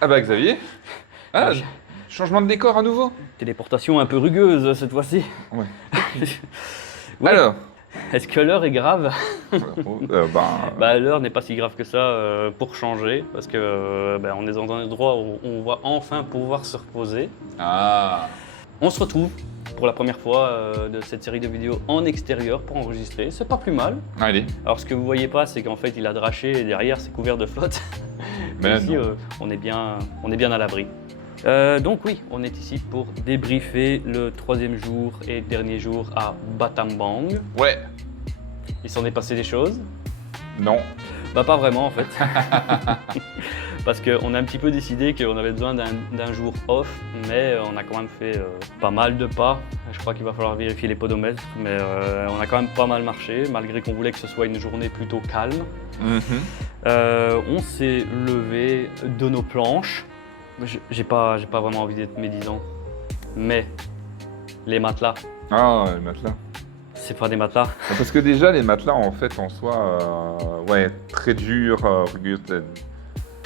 Ah bah Xavier. Ah, Ah, je- changement de décor à nouveau. Téléportation un peu rugueuse cette fois-ci. Ouais. Oui, Alors. est-ce que l'heure est grave? Ben, L'heure n'est pas si grave que ça pour changer, parce que on est dans un endroit où on va enfin pouvoir se reposer. Ah. On se retrouve pour la première fois de cette série de vidéos en extérieur pour enregistrer. C'est pas plus mal. Allez. Alors ce que vous voyez pas, c'est qu'en fait il a draché et derrière c'est couvert de flotte. Mais Ici, non. on est bien à l'abri. Donc oui, on est ici pour débriefer le troisième jour et dernier jour à Battambang. Ouais. Il s'en est passé des choses. Non. Bah pas vraiment en fait. Parce qu'on a un petit peu décidé qu'on avait besoin d'un jour off, mais on a quand même fait pas mal de pas. Je crois qu'il va falloir vérifier les podomètres, mais on a quand même pas mal marché, malgré qu'on voulait que ce soit une journée plutôt calme. On s'est levé de nos planches. J'ai pas vraiment envie d'être médisant, mais les matelas, Ah, les matelas. c'est pas des matelas. Parce que déjà, les matelas, en fait, en soi, ouais, très durs, rugueux.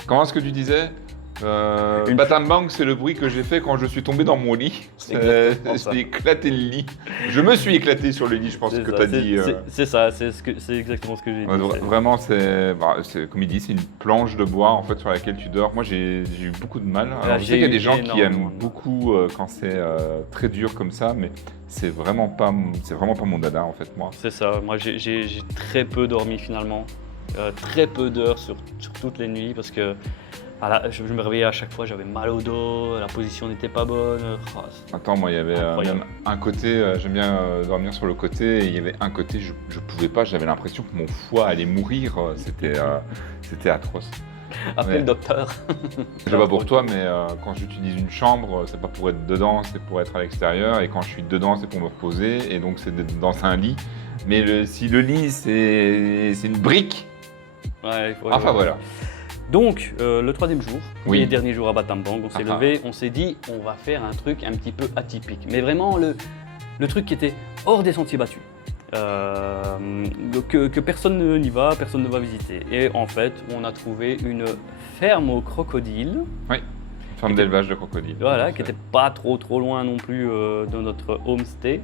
Comment est-ce que tu disais Une- Battambang, c'est le bruit que j'ai fait quand je suis tombé dans mon lit. C'est exactement ça. J'ai éclaté le lit. Je me suis éclaté sur le lit, je pense que tu as dit. C'est ça, c'est exactement ce que j'ai dit. Vraiment, comme il dit, c'est une planche de bois en fait sur laquelle tu dors. Moi, j'ai eu beaucoup de mal. Alors, je sais qu'il y a des gens qui aiment beaucoup quand c'est très dur comme ça, mais c'est vraiment pas mon dada en fait, moi. C'est ça, moi j'ai très peu dormi finalement. Très peu d'heures sur toutes les nuits parce que je me réveillais à chaque fois, j'avais mal au dos, la position n'était pas bonne. Attends, moi, il y avait Incroyable. même un côté, j'aime bien dormir sur le côté, et il y avait un côté, je pouvais pas, j'avais l'impression que mon foie allait mourir, c'était atroce. Appelez Ouais. le docteur. Je sais pas pour toi, mais quand j'utilise une chambre, c'est pas pour être dedans, c'est pour être à l'extérieur, et quand je suis dedans, c'est pour me reposer, et donc c'est d'être dans un lit. Mais si le lit, c'est une brique, Ouais, enfin voilà. Donc, le troisième jour, Oui. et dernier jour à Battambang, on s'est Ah. levé, on s'est dit, on va faire un truc un petit peu atypique. Mais vraiment, le truc qui était hors des sentiers battus. Que personne n'y va, personne ne va visiter. Et en fait, on a trouvé une ferme aux crocodiles, Ferme d'élevage de crocodile. voilà, qui n'était pas trop loin non plus de notre homestay.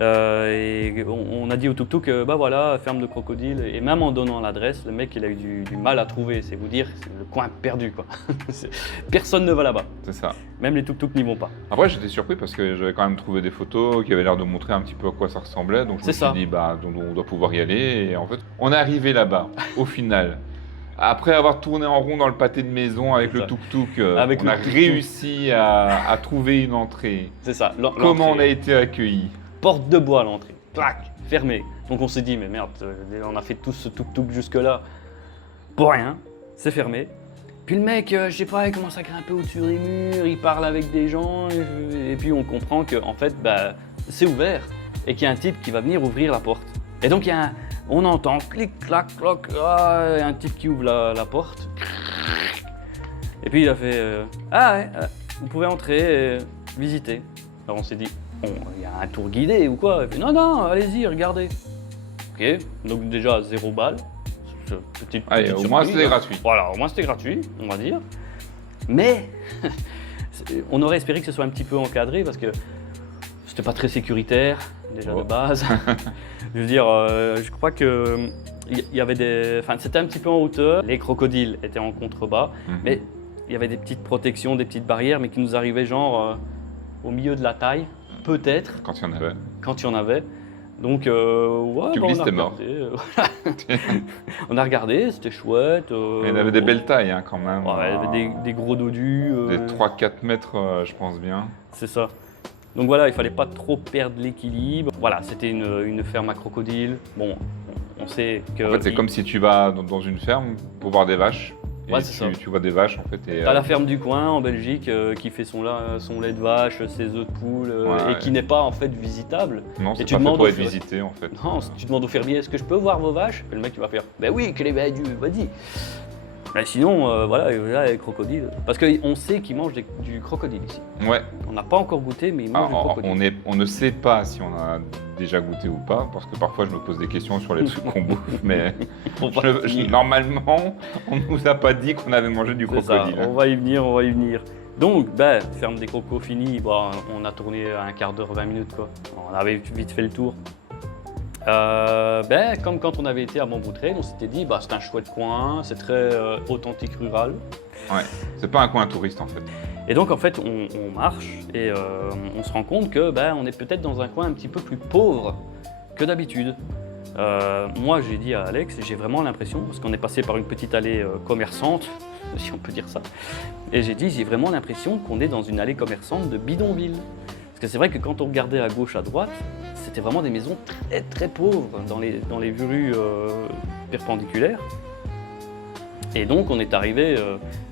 Et on a dit au tuk-tuk, bah voilà, ferme de crocodile. Et même en donnant l'adresse, le mec il a eu du mal à trouver. C'est vous dire, c'est le coin perdu quoi. Personne ne va là-bas. C'est ça. Même les tuk-tuk n'y vont pas. Après, j'étais surpris parce que j'avais quand même trouvé des photos qui avaient l'air de montrer un petit peu à quoi ça ressemblait. Donc je me C'est ça. suis dit, bah, on doit pouvoir y aller. Et en fait, on est arrivé là-bas, au final. Après avoir tourné en rond dans le pâté de maison avec C'est le ça. tuk-tuk, Avec on le a tuk-tuk. réussi à trouver une entrée. C'est ça. Comment on a l'entrée. été accueillis? Porte de bois à l'entrée. Clac, fermée. Donc on s'est dit, mais merde, on a fait tout ce tuk-tuk jusque-là pour rien. C'est fermé. Puis le mec, je sais pas, il commence à grimper au-dessus des murs, il parle avec des gens, et puis on comprend que en fait, c'est ouvert et qu'il y a un type qui va venir ouvrir la porte. Et donc on entend clic, clac, cloc, il y a un type qui ouvre la porte. Et puis il a fait, ah ouais, vous pouvez entrer et visiter. Alors on s'est dit, bon, il y a un tour guidé ou quoi? Il fait, non, allez-y, regardez. Ok, donc déjà 0 balles. Allez, au moins c'était gratuit. Voilà, au moins c'était gratuit, on va dire. Mais on aurait espéré que ce soit un petit peu encadré parce que c'était pas très sécuritaire, déjà de base. Je veux dire, je crois que il y avait des. Enfin, c'était un petit peu en hauteur. Les crocodiles étaient en contrebas, mais il y avait des petites protections, des petites barrières, mais qui nous arrivaient genre au milieu de la taille, peut-être, Quand il y en avait. quand il y en avait. Donc, ouais, Tu on glisses, a t'es mort. regardé, on a regardé, c'était chouette. Il y en avait des belles tailles hein, quand même. Ouais, il y avait des gros dodus. Des 3-4 mètres, je pense bien. C'est ça. Donc voilà, il fallait pas trop perdre l'équilibre. Voilà, c'était une ferme à crocodiles. Bon, on sait que. En fait, c'est comme si tu vas dans une ferme pour voir des vaches. Ouais, Et c'est ça. tu vois des vaches en fait. Et, T'as la ferme du coin en Belgique qui fait son lait de vache, ses œufs de poule Ouais. et qui n'est pas en fait visitable. Non, et c'est tu pas fait demandes pour au être fer- visité en fait. Non, si tu demandes au fermier, est-ce que je peux voir vos vaches? Et le mec il va faire, ben oui, quelle est vas-y. Mais sinon, voilà, là, les crocodiles. Parce qu'on sait qu'ils mangent du crocodile ici. Ouais. On n'a pas encore goûté, mais ils mangent du crocodile. On ne sait pas si on a déjà goûté ou pas, parce que parfois je me pose des questions sur les trucs qu'on bouffe, mais normalement, on ne nous a pas dit qu'on avait mangé du crocodile. Ça, on va y venir. Donc, ferme des crocos fini, on a tourné un quart d'heure, 20 minutes, quoi. On avait vite fait le tour. Comme quand on avait été à Montboutrain, on s'était dit c'est un chouette coin, c'est très authentique rural. Ouais, c'est pas un coin touriste en fait. Et donc en fait on marche et on se rend compte que on est peut-être dans un coin un petit peu plus pauvre que d'habitude. Moi j'ai dit à Alex, j'ai vraiment l'impression, parce qu'on est passé par une petite allée commerçante, si on peut dire ça, et j'ai vraiment l'impression qu'on est dans une allée commerçante de bidonville. Parce que c'est vrai que quand on regardait à gauche, à droite, c'était vraiment des maisons très très pauvres dans les rues perpendiculaires. Et donc on est arrivé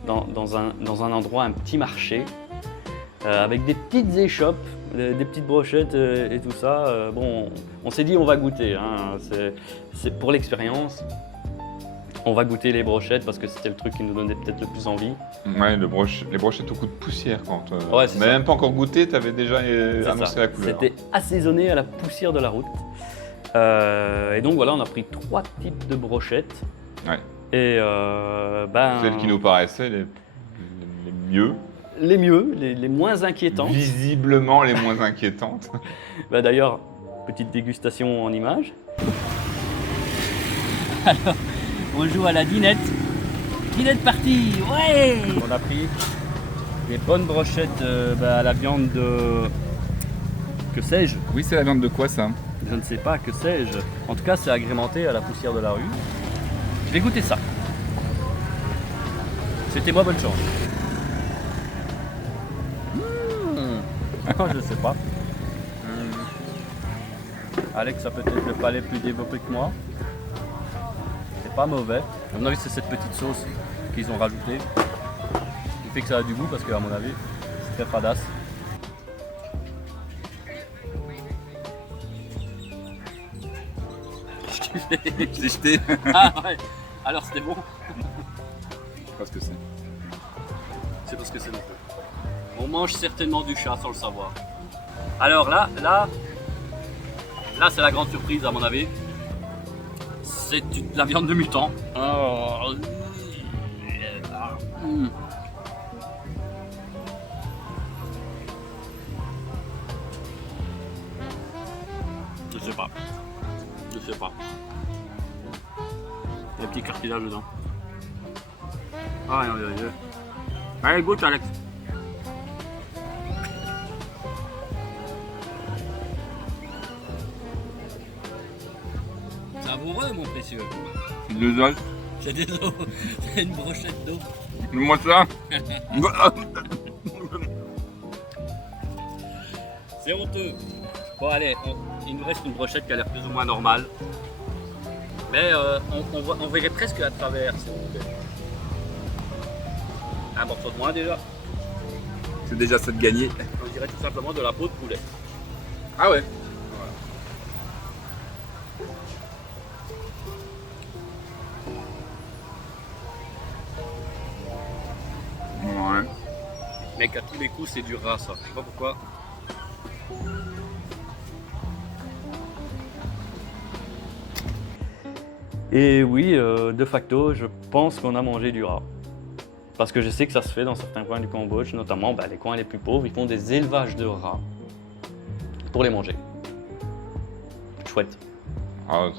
dans un endroit, un petit marché, avec des petites échoppes, des petites brochettes et tout ça. On s'est dit on va goûter, hein. C'est pour l'expérience. On va goûter les brochettes parce que c'était le truc qui nous donnait peut-être le plus envie. Ouais, les brochettes au coup de poussière quand ouais, on n'avait même pas encore goûté, tu avais déjà annoncé la couleur. C'était assaisonné à la poussière de la route. Et donc voilà, on a pris 3 types de brochettes. Ouais. Et celles qui nous paraissaient les mieux. Les mieux, les moins inquiétantes. Visiblement les moins inquiétantes. D'ailleurs, petite dégustation en image. Alors, on joue à la dinette. Dinette partie, ouais. On a pris des bonnes brochettes à la viande de... Que sais-je? Oui, c'est la viande de quoi ça? Je ne sais pas, que sais-je. En tout cas, c'est agrémenté à la poussière de la rue. Je vais goûter ça. C'était moi bonne chance. Je sais pas. Alex a peut-être le palais plus développé que moi. C'est pas mauvais. À mon avis, c'est cette petite sauce qu'ils ont rajoutée qui fait que ça a du goût parce que, à mon avis, c'est très fadasse. J'ai jeté. Ah ouais. Alors c'était bon. Parce que c'est. C'est parce que c'est bon. On mange certainement du chat sans le savoir. Alors là c'est la grande surprise à mon avis. C'est de la viande de mutant. Oh. Je sais pas. Il y a un petit cartilage dedans. Allez, goûte Alex. Savoureux mon précieux. C'est deux os. C'est des os. C'est une brochette d'eau. Moi ça. C'est honteux. Bon allez, il nous reste une brochette qui a l'air plus ou moins normale. Mais on verrait presque à travers si on voulait. Un morceau de moins déjà. C'est déjà ça de gagner. On dirait tout simplement de la peau de poulet. Ah ouais. Ouais. Mec, à tous les coups, c'est du rat ça. Je sais pas pourquoi. Et oui, de facto, je pense qu'on a mangé du rat. Parce que je sais que ça se fait dans certains coins du Cambodge, notamment les coins les plus pauvres, ils font des élevages de rats pour les manger. Chouette. Ah,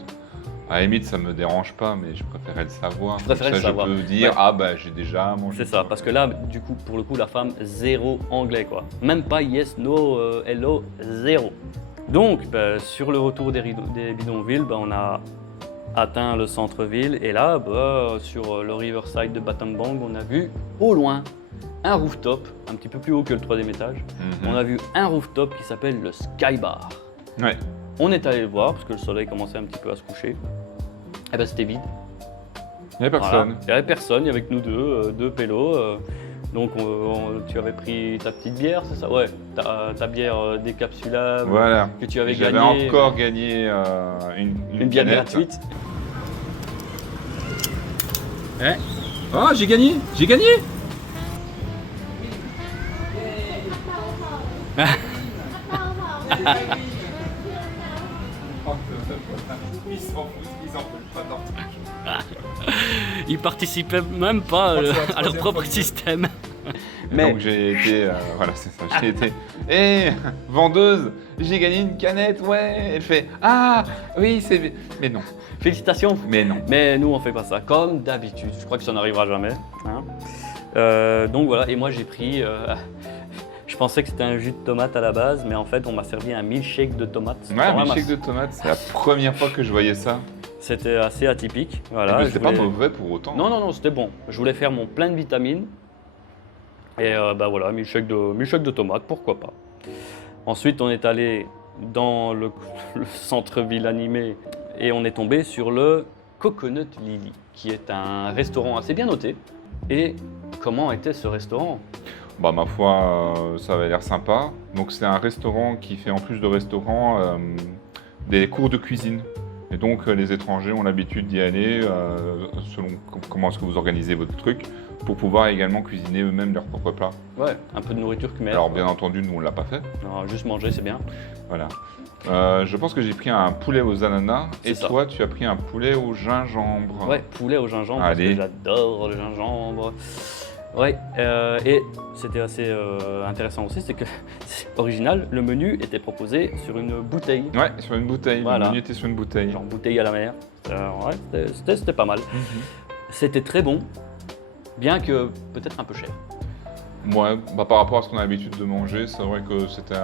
à la limite, ça me dérange pas, mais je préférais le savoir. Je préférais le savoir. Je peux dire, j'ai déjà mangé. C'est ça, parce que là, du coup, pour le coup, la femme, zéro anglais, quoi. Même pas yes, no, hello, zéro. Donc, sur le retour des bidonvilles, on a atteint le centre-ville et là, sur le riverside de Battambang, on a vu au loin un rooftop, un petit peu plus haut que le 3e étage. On a vu un rooftop qui s'appelle le Sky Bar. Ouais. On est allé le voir parce que le soleil commençait un petit peu à se coucher. Et c'était vide. Il n'y avait personne. Voilà. Il n'y avait personne, il y avait que nous deux pélos. Donc tu avais pris ta petite bière, c'est ça? Ouais, ta bière décapsulable que tu avais gagnée. J'avais encore gagné une bière gratuite. Ouais. Oh, j'ai gagné! J'ai gagné! Ils s'en foutent pas dans Ils participaient même pas à leur propre système. Mais... Donc j'ai été, voilà c'est ça, j'ai été, vendeuse, j'ai gagné une canette, ouais, elle fait, ah, oui c'est, mais non. Félicitations. Mais non. Mais nous on fait pas ça, comme d'habitude, je crois que ça n'arrivera jamais. Hein. Donc voilà, et moi j'ai pris, je pensais que c'était un jus de tomate à la base, mais en fait on m'a servi un milkshake de tomates. Ouais, un milkshake de tomates, c'est la première fois que je voyais ça. C'était assez atypique, voilà. Mais c'était pas mauvais pour autant. Non, c'était bon. Je voulais faire mon plein de vitamines. Et bah voilà, milkshake de tomates, pourquoi pas. Ensuite, on est allé dans le centre-ville animé et on est tombé sur le Coconut Lily, qui est un restaurant assez bien noté. Et comment était ce restaurant? Bah ma foi, ça avait l'air sympa. Donc c'est un restaurant qui fait en plus de restaurant des cours de cuisine. Et donc les étrangers ont l'habitude d'y aller selon comment est-ce que vous organisez votre truc pour pouvoir également cuisiner eux-mêmes leurs propres plats. Ouais, un peu de nourriture khmer. Alors bien entendu, nous on l'a pas fait. Non, juste manger, c'est bien. Voilà. Je pense que j'ai pris un poulet aux ananas et ça. Toi tu as pris un poulet au gingembre. Ouais, poulet au gingembre, Allez. parce que j'adore le gingembre. Ouais, et c'était assez intéressant aussi, c'est que c'est original, le menu était proposé sur une bouteille. Ouais, sur une bouteille. Voilà. Le menu était sur une bouteille. Genre bouteille à la mer. Ouais, c'était pas mal. C'était très bon, bien que peut-être un peu cher. Ouais, bah, par rapport à ce qu'on a l'habitude de manger, c'est vrai que c'était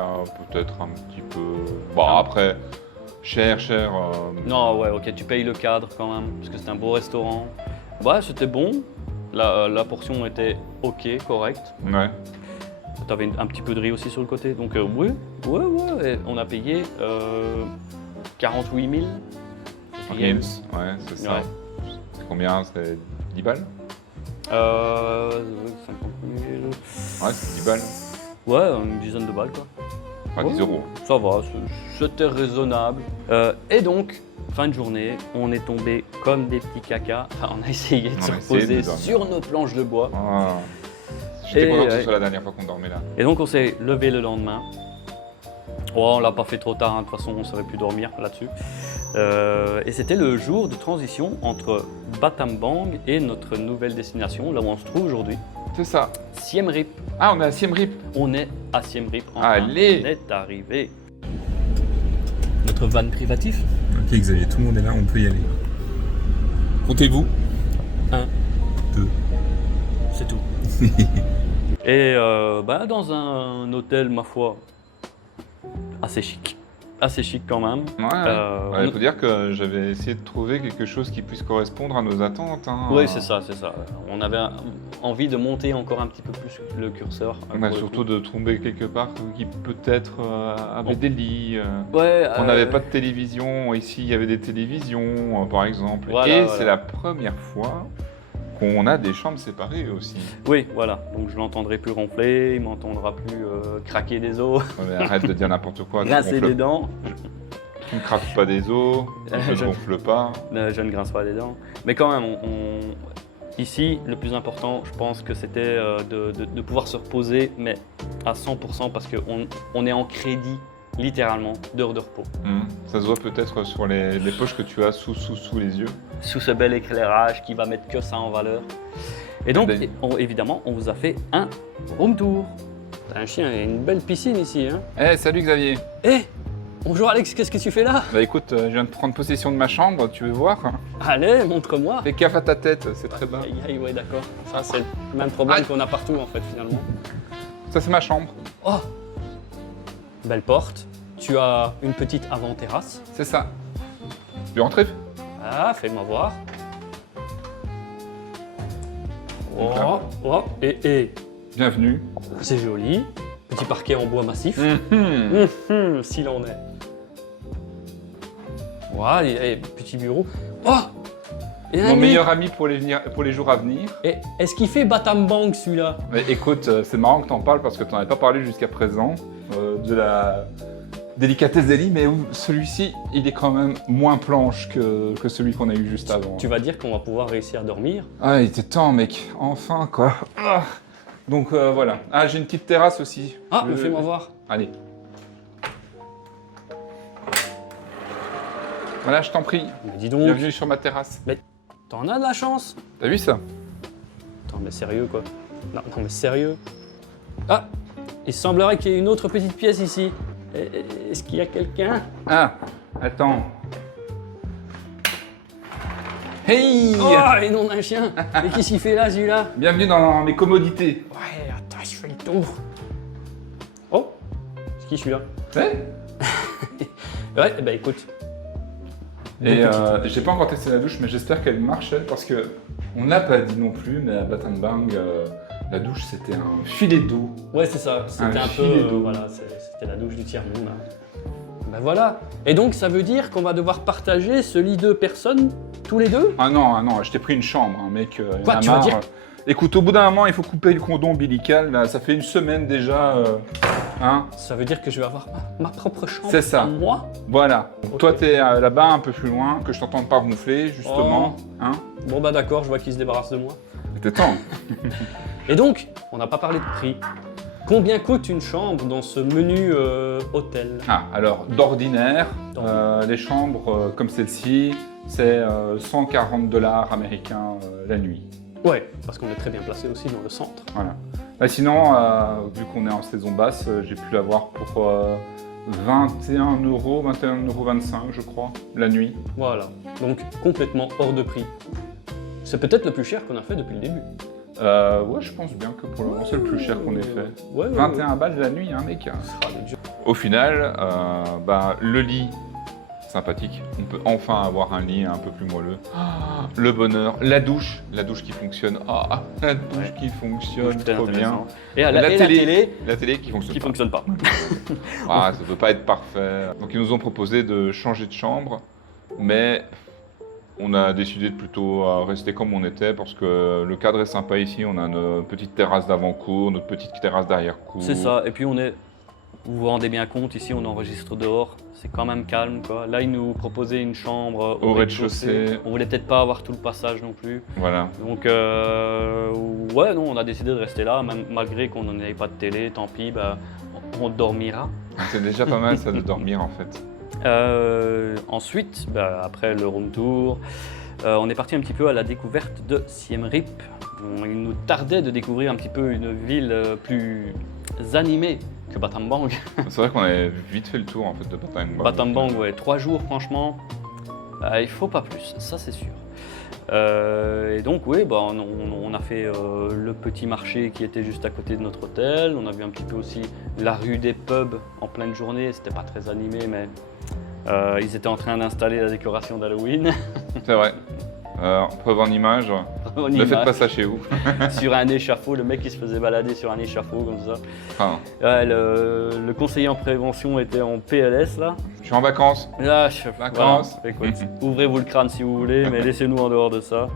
peut-être un petit peu... Bon, après, cher. Non, ouais, ok, tu payes le cadre quand même, parce que c'était un beau restaurant. Ouais, c'était bon. La portion était ok, correcte. Ouais. T'avais un petit peu de riz aussi sur le côté, donc ouais. Et on a payé 48 000 Yens, ouais, c'est ça. Ouais. C'est combien? C'est 10 balles? 50 000. Ouais, c'est 10 balles. Ouais, une dizaine de balles quoi. Enfin, 10 euros. Ça va, c'était raisonnable. Et donc, fin de journée, on est tombé comme des petits cacas. Enfin, on a essayé de se reposer sur nos planches de bois. Ah. J'étais content que ce soit la dernière fois qu'on dormait là. Et donc on s'est levé le lendemain. Oh, on l'a pas fait trop tard, hein. De toute façon on savait plus dormir là-dessus. Et c'était le jour de transition entre Battambang et notre nouvelle destination, là où on se trouve aujourd'hui. C'est ça. Siem Reap. Ah, on est à Siem Reap. On est à Siem Reap. Enfin, Allez. on est arrivé. Notre van privatif. Ok Xavier, tout le monde est là, on peut y aller. Comptez-vous. 1, 2. c'est tout. Et dans un hôtel, ma foi, assez chic. Assez chic quand même. Ouais, il faut dire que j'avais essayé de trouver quelque chose qui puisse correspondre à nos attentes. Hein. Oui, c'est ça. On avait envie de monter encore un petit peu plus le curseur. Surtout de tomber quelque part qui peut-être avait des lits. Ouais, on n'avait pas de télévision. Ici, il y avait des télévisions, par exemple. Voilà. C'est la première fois qu'on a des chambres séparées aussi. Oui, voilà. Donc je l'entendrai plus ronfler, il m'entendra plus craquer des os. Ouais, mais arrête de dire n'importe quoi. Grincer des dents. Tu ne craques pas des os, tu ne gonfles pas. Je ne grince pas des dents. Mais quand même, ici, le plus important, je pense que c'était de pouvoir se reposer, mais à 100% parce qu'on est en crédit, littéralement, d'heures de repos. Ça se voit peut-être sur les poches que tu as sous les yeux. Sous ce bel éclairage qui va mettre que ça en valeur. Et donc, évidemment, on vous a fait un room tour. T'as un chien, il y a une belle piscine ici. Hein. Salut Xavier. Bonjour Alex, qu'est-ce que tu fais là? Bah écoute, je viens de prendre possession de ma chambre, tu veux voir? Allez, montre-moi. Fais gaffe à ta tête, c'est très bas. Aïe, ouais, d'accord. Ça, c'est le même problème qu'on a partout en fait, finalement. Ça, c'est ma chambre. Oh, belle porte. Tu as une petite avant-terrasse. C'est ça. Tu veux rentrer? Ah, fais-moi voir. Et bienvenue. C'est joli. Petit parquet en bois massif. S'il en est. Voilà, et petit bureau. Oh, mon meilleur ami pour les jours à venir. Et est-ce qu'il fait Battambang celui-là? Mais écoute, c'est marrant que t'en parles parce que t'en avais pas parlé jusqu'à présent de délicatesse des lits, mais celui-ci, il est quand même moins planche que celui qu'on a eu juste avant. Tu vas dire qu'on va pouvoir réussir à dormir? Ah, il était temps, mec. Enfin, quoi. Ah. Donc, voilà. Ah, j'ai une petite terrasse aussi. Ah, fais-moi voir. Allez. Voilà, je t'en prie. Mais dis donc. Bienvenue sur ma terrasse. Mais t'en as de la chance. T'as vu ça? Attends, mais sérieux, quoi. Non, mais sérieux. Ah, il semblerait qu'il y ait une autre petite pièce ici. Est-ce qu'il y a quelqu'un? Ah, attends. Hey! Oh, et non d'un chien. Mais qu'est-ce qu'il fait là, celui-là? Bienvenue dans mes commodités. Ouais, attends, je fais le tour. Oh, c'est qui celui-là? Ouais. Ouais, bah écoute. Et j'ai pas encore testé la douche, mais j'espère qu'elle marche, parce que on n'a pas dit non plus, mais à Battambang, la douche c'était un filet d'eau. Ouais, c'est ça. C'était un peu. Voilà, c'était la douche du tiers-monde. Hein. Ben voilà. Et donc, ça veut dire qu'on va devoir partager ce lit de personnes, tous les deux? Ah non, je t'ai pris une chambre, hein, mec. Quoi, tu vas dire? Écoute, au bout d'un moment, il faut couper le cordon ombilical. Là, ça fait une semaine déjà. Hein. Ça veut dire que je vais avoir ma propre chambre. C'est ça. À moi? Voilà. Okay. Toi, t'es là-bas, un peu plus loin, que je t'entende pas ronfler, justement. Oh. Hein. Bon, bah d'accord, je vois qu'il se débarrasse de moi. C'était temps. Et donc, on n'a pas parlé de prix. Combien coûte une chambre dans ce menu hôtel? Ah, alors, d'ordinaire, les chambres comme celle-ci, c'est 140 $ américains la nuit. Ouais, parce qu'on est très bien placé aussi dans le centre. Voilà. Bah, sinon, vu qu'on est en saison basse, j'ai pu l'avoir pour 21 €, 21,25 €, je crois, la nuit. Voilà, donc complètement hors de prix. C'est peut-être le plus cher qu'on a fait depuis le début. Ouais, je pense bien que pour le moment, c'est le plus cher qu'on ait fait. Ouais, 21 balles la nuit, hein, mec. Au final, le lit, sympathique. On peut enfin avoir un lit un peu plus moelleux. Le bonheur. La douche qui fonctionne. La douche qui fonctionne trop bien. Et la télé qui fonctionne pas. Ça ne peut pas être parfait. Donc ils nous ont proposé de changer de chambre, mais on a décidé de plutôt rester comme on était parce que le cadre est sympa ici. On a notre petite terrasse d'avant-cour, notre petite terrasse d'arrière-cour. C'est ça. Et puis vous vous rendez bien compte, ici on enregistre dehors, c'est quand même calme, quoi. Là ils nous proposaient une chambre au rez-de-chaussée. On voulait peut-être pas avoir tout le passage non plus. Voilà. Donc ouais, non, on a décidé de rester là, même malgré qu'on n'avait pas de télé, tant pis, on dormira. C'est déjà pas mal ça de dormir en fait. Ensuite, après le room tour, on est parti un petit peu à la découverte de Siem Reap. Il nous tardait de découvrir un petit peu une ville plus animée que Battambang. C'est vrai qu'on avait vite fait le tour en fait de Battambang. Battambang, ouais, 3 jours franchement, il faut pas plus, ça c'est sûr. Et donc oui, on a fait le petit marché qui était juste à côté de notre hôtel. On a vu un petit peu aussi la rue des pubs en pleine journée. C'était pas très animé, mais ils étaient en train d'installer la décoration d'Halloween. C'est vrai. Preuve en image. Ne faites pas ça chez vous. Sur un échafaud, le mec qui se faisait balader sur un échafaud comme ça. Ah. Le conseiller en prévention était en PLS là. Je suis en vacances. Là, vacances. Voilà. Écoute, ouvrez-vous le crâne si vous voulez, mais laissez-nous en dehors de ça.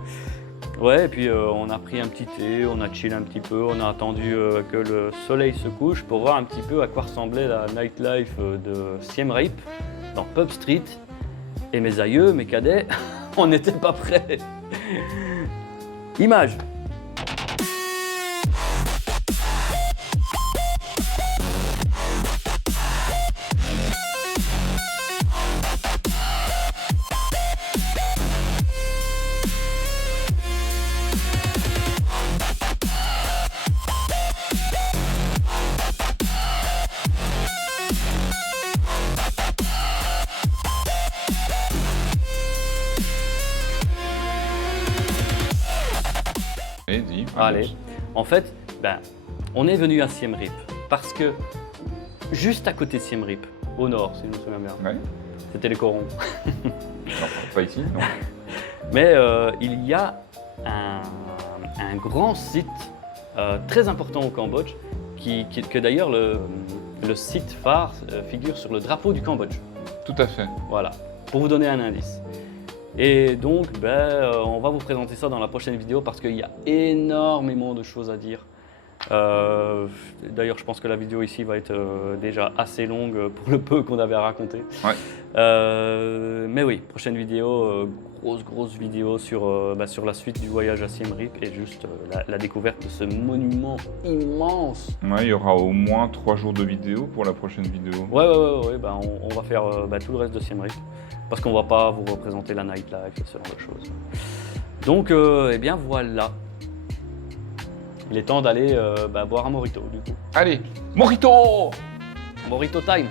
Ouais, et puis on a pris un petit thé, on a chill un petit peu, on a attendu que le soleil se couche pour voir un petit peu à quoi ressemblait la nightlife de Siem Reap dans Pub Street. Et mes aïeux, mes cadets, on n'était pas prêts. Image. Allez, en fait, on est venu à Siem Reap parce que juste à côté de Siem Reap, au nord, si je me souviens bien, c'était les corons. Non, pas ici, non. Mais il y a un grand site très important au Cambodge, que d'ailleurs le site phare figure sur le drapeau du Cambodge. Tout à fait. Voilà, pour vous donner un indice. Et donc, on va vous présenter ça dans la prochaine vidéo parce qu'il y a énormément de choses à dire D'ailleurs, je pense que la vidéo ici va être déjà assez longue pour le peu qu'on avait à raconter. Ouais. Mais oui, prochaine vidéo, grosse vidéo sur la suite du voyage à Siem Reap et juste la découverte de ce monument immense. Ouais, il y aura au moins 3 jours de vidéo pour la prochaine vidéo. Ouais, on va faire tout le reste de Siem Reap parce qu'on va pas vous représenter la nightlife et ce genre de choses. Donc, eh bien voilà. Il est temps d'aller boire un mojito du coup. Allez, Morito! Mojito time!